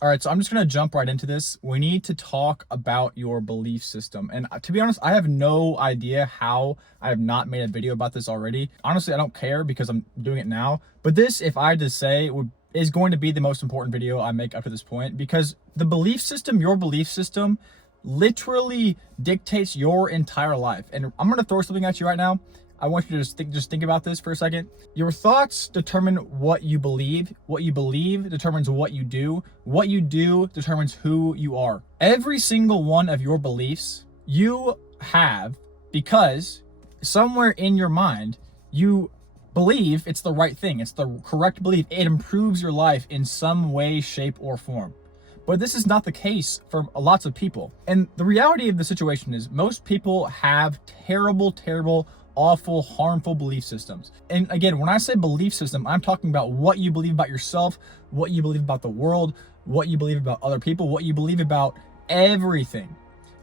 All right, so I'm just going to jump right into this. We need to talk about your belief system. And to be honest, I have no idea how I have not made a video about this already. Honestly, I don't care because I'm doing it now. But this, if I had to say, is going to be the most important video I make up to this point, because the belief system, your belief system, literally dictates your entire life. And I'm going to throw something at you right now. I want you to just think about this for a second. Your thoughts determine what you believe. What you believe determines what you do. What you do determines who you are. Every single one of your beliefs you have because somewhere in your mind, you believe it's the right thing. It's the correct belief. It improves your life in some way, shape, or form. But this is not the case for lots of people. And the reality of the situation is most people have terrible, awful, harmful belief systems. And again, when I say belief system, I'm talking about what you believe about yourself, what you believe about the world, what you believe about other people, what you believe about everything.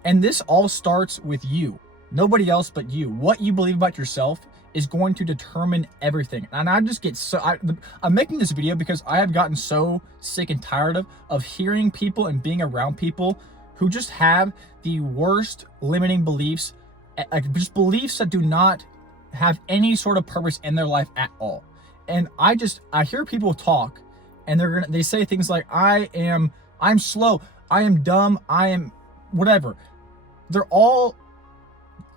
And this all starts with you, nobody else but you. What you believe about yourself is going to determine everything. And I just get I'm making this video because I have gotten so sick and tired of hearing people and being around people who just have the worst limiting beliefs, just beliefs that do not have any sort of purpose in their life at all. And I hear people talk and they say things like, I'm slow, I am dumb, I am whatever. They're all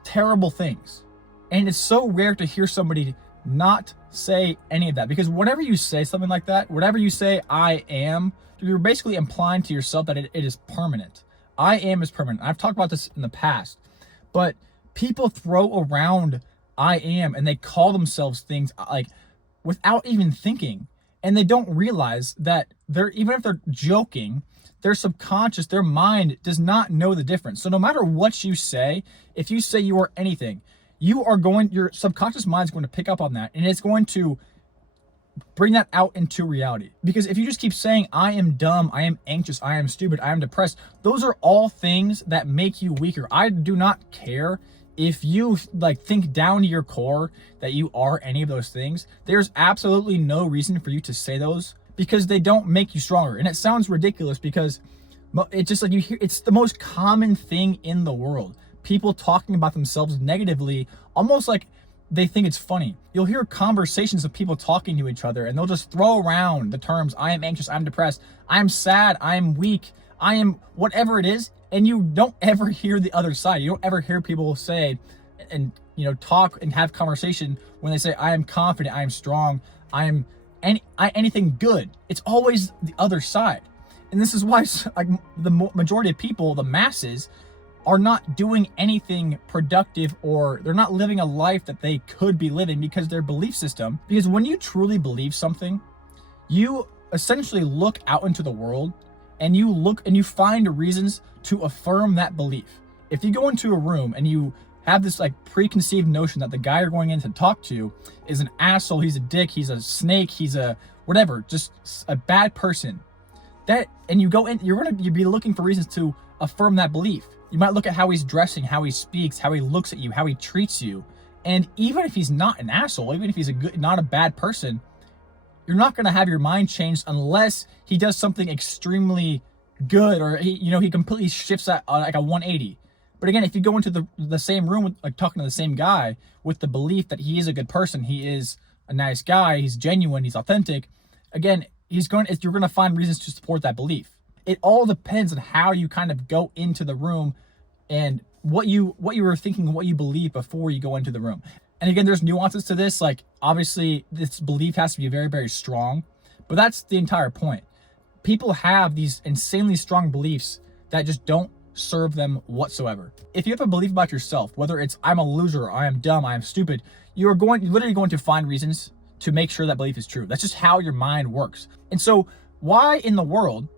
terrible things. And it's so rare to hear somebody not say any of that, because whenever you say something like that, whatever you say, I am, you're basically implying to yourself that it is permanent. I am is permanent. I've talked about this in the past, but people throw around I am and they call themselves things like without even thinking. And they don't realize that even if they're joking, their subconscious, their mind does not know the difference. So no matter what you say, if you say you are anything, your subconscious mind is going to pick up on that and it's going to bring that out into reality. Because if you just keep saying, I am dumb, I am anxious, I am stupid, I am depressed, those are all things that make you weaker. I do not care if you think down to your core that you are any of those things. There's absolutely no reason for you to say those because they don't make you stronger. And it sounds ridiculous because it's just like you hear, it's the most common thing in the world. People talking about themselves negatively, almost like they think it's funny. You'll hear conversations of people talking to each other and they'll just throw around the terms, I am anxious, I'm depressed, I'm sad, I'm weak, I am whatever it is. And you don't ever hear the other side. You don't ever hear people say and, talk and have conversation when they say, I am confident, I am strong, I am anything good. It's always the other side. And this is why the majority of people, the masses, are not doing anything productive, or they're not living a life that they could be living because their belief system. Because when you truly believe something, you essentially look out into the world and you find reasons to affirm that belief. If you go into a room and you have this preconceived notion that the guy you're going in to talk to is an asshole, he's a dick, he's a snake, he's a whatever, just a bad person, and you go in, you'll be looking for reasons to affirm that belief. You might look at how he's dressing, how he speaks, how he looks at you, how he treats you. And even if he's not an asshole, even if he's not a bad person, you're not going to have your mind changed unless he does something extremely good, or he completely shifts at a 180. But again, if you go into the same room with, talking to the same guy with the belief that he is a good person, he is a nice guy, he's genuine, he's authentic, again, you're going to find reasons to support that belief. It all depends on how you kind of go into the room and what you were thinking, what you believe before you go into the room. And again, there's nuances to this. Obviously, this belief has to be very, very strong, but that's the entire point. People have these insanely strong beliefs that just don't serve them whatsoever. If you have a belief about yourself, whether it's I'm a loser, I am dumb, I am stupid, you're literally going to find reasons to make sure that belief is true. That's just how your mind works. And so why in the world,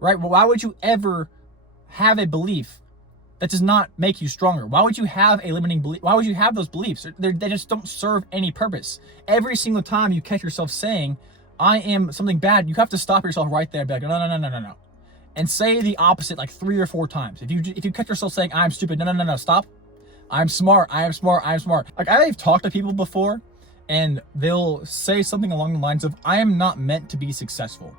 right? Why would you ever have a belief that does not make you stronger? Why would you have a limiting belief? Why would you have those beliefs? They just don't serve any purpose. Every single time you catch yourself saying, I am something bad, you have to stop yourself right there and be like, no. And say the opposite 3 or 4 times. If you catch yourself saying, I'm stupid, no, stop. I'm smart, I am smart, I am smart. I've talked to people before and they'll say something along the lines of, I am not meant to be successful.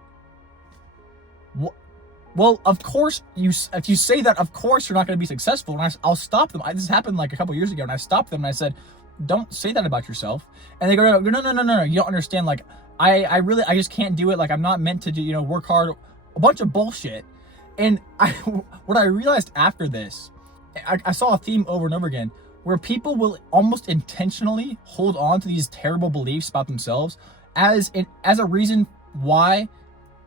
Well, of course, if you say that, of course you're not going to be successful. And I'll stop them. This happened like a couple years ago, and I stopped them and I said, "Don't say that about yourself." And they go, "No, no, no, no, no. You don't understand. Like, I just can't do it. Like, I'm not meant to do, work hard." A bunch of bullshit. And what I realized after this, I saw a theme over and over again, where people will almost intentionally hold on to these terrible beliefs about themselves as a reason why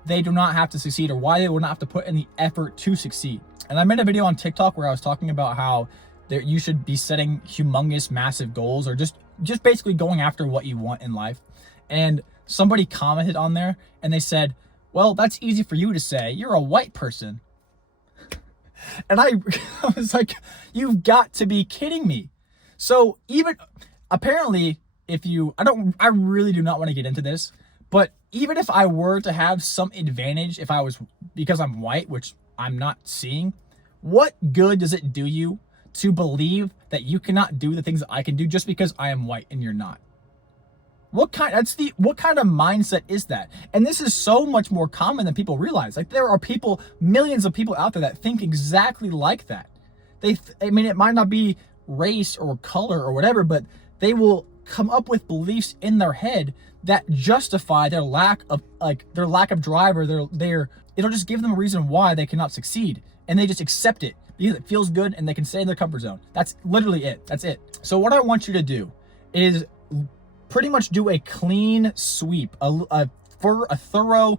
they do not have to succeed, or why they will not have to put in the effort to succeed. And I made a video on TikTok where I was talking about how you should be setting humongous, massive goals, or just basically going after what you want in life. And somebody commented on there and they said, "Well, that's easy for you to say. You're a white person." And I was like, you've got to be kidding me. So even apparently, I really do not want to get into this, but even if I were to have some advantage, because I'm white, which I'm not seeing, what good does it do you to believe that you cannot do the things that I can do just because I am white and you're not? What kind of mindset is that? And this is so much more common than people realize. Like, there are millions of people out there that think exactly like that. It might not be race or color or whatever, but they will come up with beliefs in their head that justify their lack of drive, or it'll just give them a reason why they cannot succeed. And they just accept it because it feels good and they can stay in their comfort zone. That's literally it. That's it. So what I want you to do is pretty much do a clean sweep, a thorough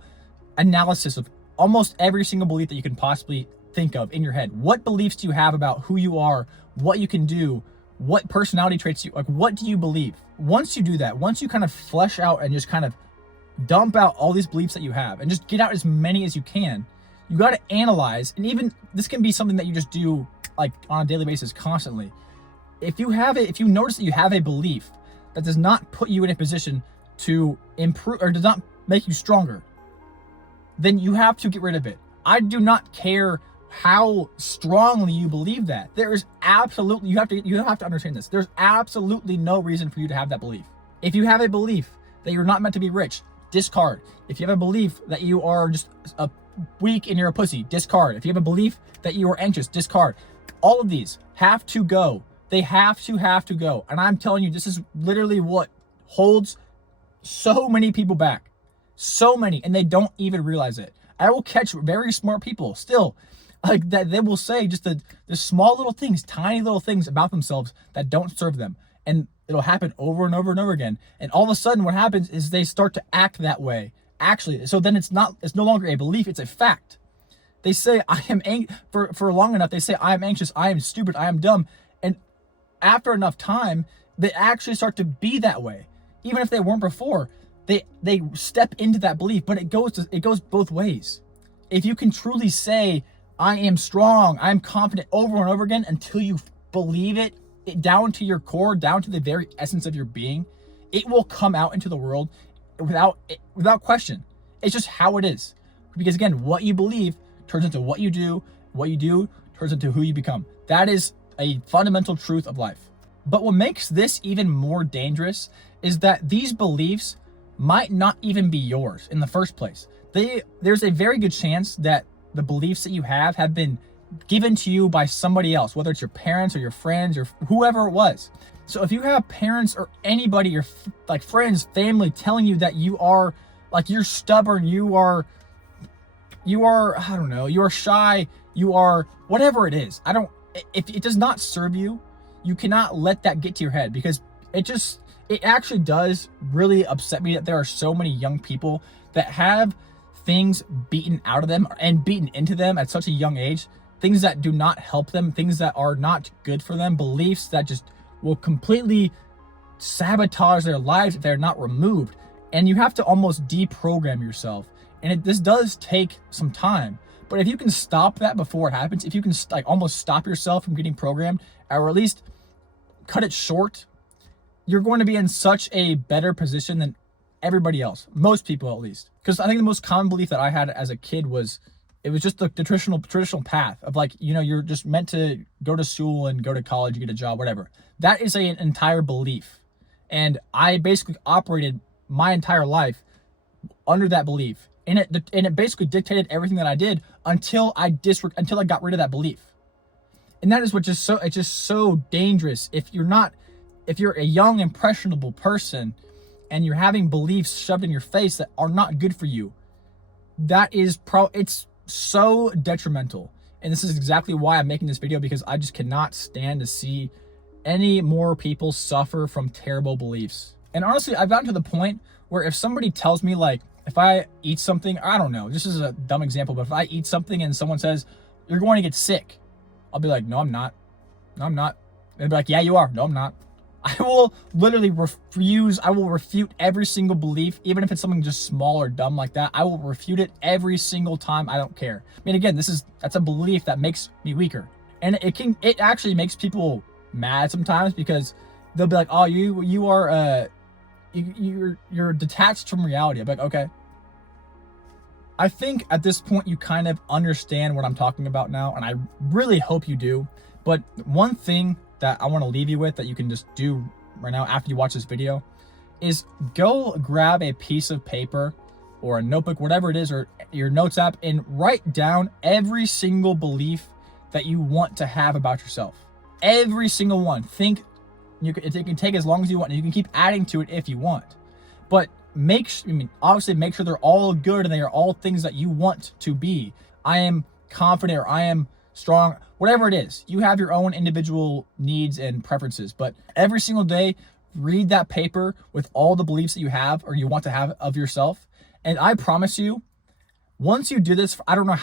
analysis of almost every single belief that you can possibly think of in your head. What beliefs do you have about who you are, what you can do, what personality traits what do you believe? Once you do that, once you kind of flesh out and just kind of dump out all these beliefs that you have and just get out as many as you can, you got to analyze. And even this can be something that you just do like on a daily basis constantly. If you notice that you have a belief that does not put you in a position to improve or does not make you stronger, then you have to get rid of it. I do not care how strongly you believe that. There is absolutely, you have to understand this. There's absolutely no reason for you to have that belief. If you have a belief that you're not meant to be rich, discard. If you have a belief that you are just weak and you're a pussy, discard. If you have a belief that you are anxious, discard. All of these have to go. They have to go. And I'm telling you, this is literally what holds so many people back. So many, and they don't even realize it. I will catch very smart people still, like that, they will say just the small little things, tiny little things about themselves that don't serve them. And it'll happen over and over and over again. And all of a sudden what happens is they start to act that way. Actually, so then it's no longer a belief, it's a fact. They say for long enough, they say I am anxious, I am stupid, I am dumb. And after enough time, they actually start to be that way. Even if they weren't before, they step into that belief, but it goes both ways. If you can truly say, I am strong, I'm confident over and over again until you believe it down to your core, down to the very essence of your being, it will come out into the world without question. It's just how it is. Because again, what you believe turns into what you do turns into who you become. That is a fundamental truth of life. But what makes this even more dangerous is that these beliefs might not even be yours in the first place. There's a very good chance that the beliefs that you have been given to you by somebody else, whether it's your parents or your friends or whoever it was. So if you have parents or anybody, your like friends, family telling you that you are like, you're stubborn, you are, I don't know, you are shy, you are whatever it is. If it does not serve you, you cannot let that get to your head, because it actually does really upset me that there are so many young people that have things beaten out of them and beaten into them at such a young age, things that do not help them, things that are not good for them, beliefs that just will completely sabotage their lives if they're not removed. And you have to almost deprogram yourself. And this does take some time. But if you can stop that before it happens, if you can almost stop yourself from getting programmed, or at least cut it short, you're going to be in such a better position than everybody else, most people at least. Because I think the most common belief that I had as a kid was, it was just the traditional path of like, you're just meant to go to school and go to college, get a job, whatever. That is an entire belief. And I basically operated my entire life under that belief. And it basically dictated everything that I did until I got rid of that belief. And that is it's just so dangerous if you're a young, impressionable person and you're having beliefs shoved in your face that are not good for you. It's so detrimental. And this is exactly why I'm making this video, because I just cannot stand to see any more people suffer from terrible beliefs. And honestly, I've gotten to the point where if somebody tells me, like, if I eat something, I don't know, this is a dumb example, but if I eat something and someone says, you're going to get sick, I'll be like, no, I'm not. No, I'm not. And they'll be like, yeah, you are. No, I'm not. I will literally refute every single belief, even if it's something just small or dumb like that. I will refute it every single time. I don't care. I mean, again, that's a belief that makes me weaker. And it actually makes people mad sometimes, because they'll be like, oh, you're detached from reality. I'm like, okay. I think at this point you kind of understand what I'm talking about now, and I really hope you do. But one thing that I want to leave you with that you can just do right now after you watch this video is go grab a piece of paper or a notebook, whatever it is, or your notes app, and write down every single belief that you want to have about yourself. Every single one. It can take as long as you want, and you can keep adding to it if you want. But obviously make sure they're all good and they are all things that you want to be. I am confident, or I am strong, whatever it is. You have your own individual needs and preferences, but every single day, read that paper with all the beliefs that you have or you want to have of yourself. And I promise you, once you do this, I don't want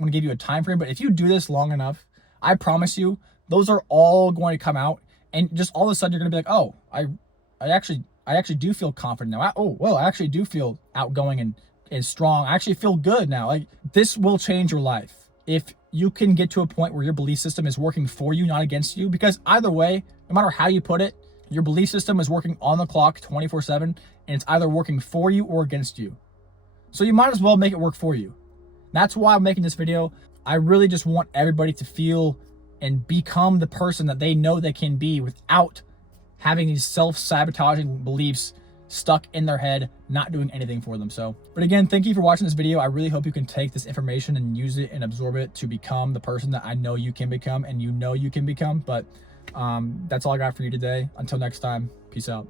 to give you a time frame, but if you do this long enough, I promise you, those are all going to come out, and just all of a sudden you're going to be like, oh, I actually do feel confident now. I actually do feel outgoing and strong. I actually feel good now. Like, this will change your life if you can get to a point where your belief system is working for you, not against you. Because either way, no matter how you put it, your belief system is working on the clock 24/7, and it's either working for you or against you. So you might as well make it work for you. That's why I'm making this video. I really just want everybody to feel and become the person that they know they can be without having these self-sabotaging beliefs stuck in their head, not doing anything for them. But again, thank you for watching this video. I really hope you can take this information and use it and absorb it to become the person that I know you can become, and you can become. But that's all I got for you today. Until next time, peace out.